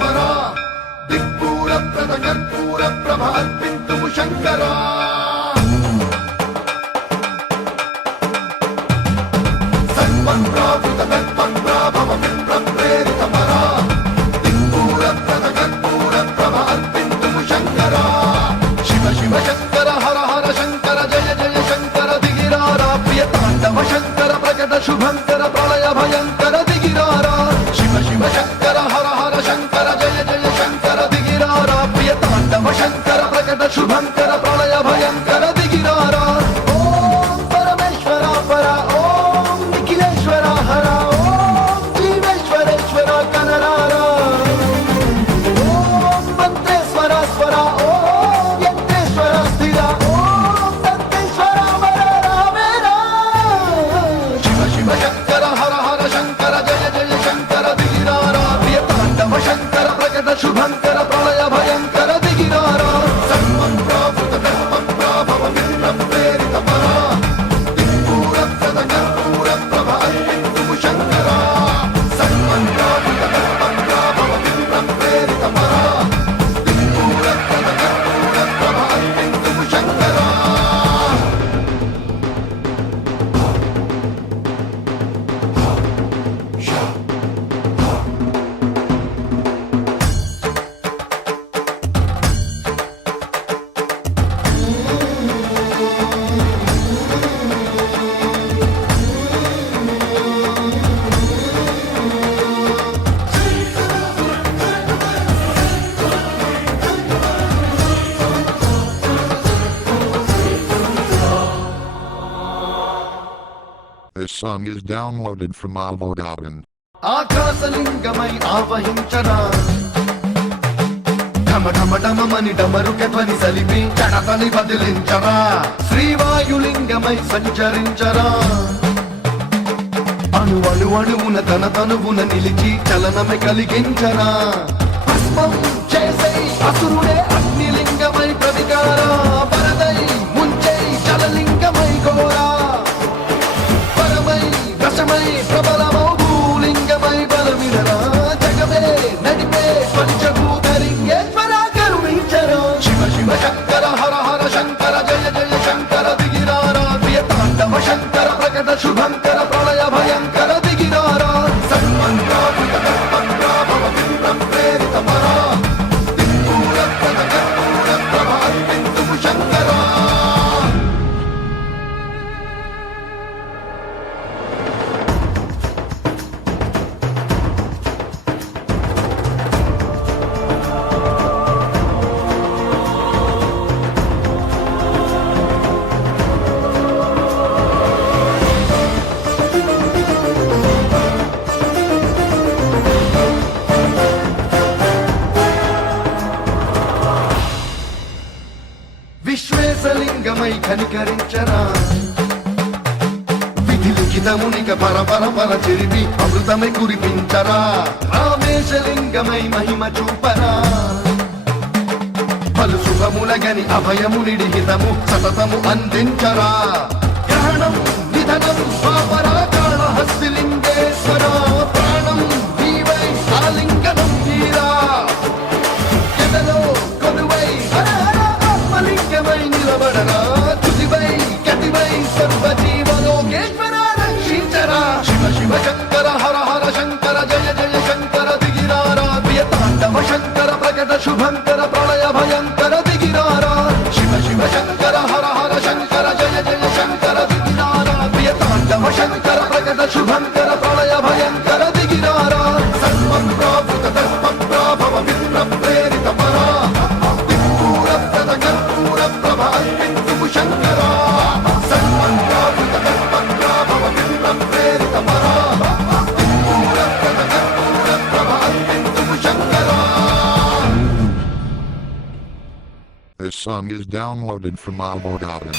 పరా దిక్పూర ప్రద కర్పూర ప్రభ అర్పింతుము శంకరా సర్వప్రావృత తత్వప్రాభవ విప్రప్రేరిత పరా దిక్పూర ప్రద కర్పూర ప్రభ అర్పింతుము శంకరా శివ శివ శంకర హర హర శంకర జయ జయ శంకర దిగిరారా ప్రియ తాండవ శంకర ప్రకట శుభంకర ప్రళయ భయంకర దిగిరారా శివ శివ శంకర హర హర శంకర జయ జయ శంకర దిగిరారా ప్రియ తాండవ శంకర ప్రకట శుభంకర ప్రళయ భయంకర దిగిరారా ఓం పరమేశ్వర పర ఓం నిఖిలేశ్వర హర ఓం జీవేశ్వరేశ్వర కనరారా ఓం మంత్రేశ్వర స్వర ఓం యంత్రేశ్వర స్థిర ఓం దంతేశ్వర వర రామేరా శివ శివ శంకర హర హర శంకర జయ జయ శంకర దిగిరారా ప్రియ తాండవ శంకర ప్రకట శుభంకర ప్రళయ భయంకర దిగిరారా సర్వం ప్రావృత తత్వప్రాభవ విప్రప్రేరిత పరా దిక్పూర ప్రద కర్పూర ప్రభ అర్పింతుము శంకరా సర్వం ప్రావృత తత్వప్రాభవ విప్రప్రేరిత పరా దిక్పూర ప్రద కర్పూర ప్రభ అర్పింతుము శంకరా This song is downloaded from Alvodaben. ఆకాశలింగమై ఆవహించరా ఢమ ఢమ ఢమమని డమరుకె ధ్వని సలిపి జడతని బదిలించరా శ్రీవాయులింగమై సంచరించరా అణు అణు అణువున తన తనువున నిలిచి చలనమే కలిగించరా భస్మం చేసై అసురుడే అగ్నిలింగమై ప్రతికారా వరదై ముంచై జలలింగమై ఘోరా పరమై దశమై ప్రబలమౌ భూలింగమై బలమిరరా జగమే నడిపే పంచభూతలింగేశ్వర కరుణించరా శివ శివ శంకర హర హర శంకర జయ జయ శంకర దిగిరారా ప్రియ తాండవ శంకర ప్రకట శుభంకర ప్రళయ భయంకర దిగిరారా సర్వం ప్రావృత తత్వప్రాభవ విప్రప్రేరిత పరా దిక్పూర ప్రద కర్పూర ప్రభ అర్పింతుము శంకరా విశ్వేశలింగమై కనికరించరా విధి లిఖితమునిక పర చిరిపి అమృతమై కురిపించరా రామేశలింగమై మహిమ చూపరా పలు శుభములగని అభయమునిడి హితము సతతము అందించరా గ్రహణం నిధనం స్వాపరా కాళహస్తిలింగేశ్వర ప్రాణం నీవై ఆలింగనం తీరా ఎదలో కొలువై హర హర ఆత్మలింగమై నిలబడరా తుదివై కటివై సర్వజీవలోకేశ్వర రక్షించరా శివ శివ శంకర హర హర శంకర జయ జయ శంకర దిగిరారా ప్రియ తాండవ శంకర ప్రకట శుభంకర ప్రళయ భయంకర దిగిరారా శివ శివ శంకర హర హర శంకర జయ జయ శంకర దిగిరారా ప్రియ తాండవ శంకర ప్రకట శుభంకర ప్రళయ భయంకర దిగిరారా సర్వం ప్రావృత తత్వప్రాభవ విప్రప్రేరిత పరా దిక్పూర ప్రద కర్పూర ప్రభ అర్పింతుము శంకరా సర్వం ప్రావృత తత్వప్రాభవ విప్రప్రేరిత పరా దిక్పూర ప్రద కర్పూర ప్రభ అర్పింతుము శంకరా This song is downloaded from Alvodaben.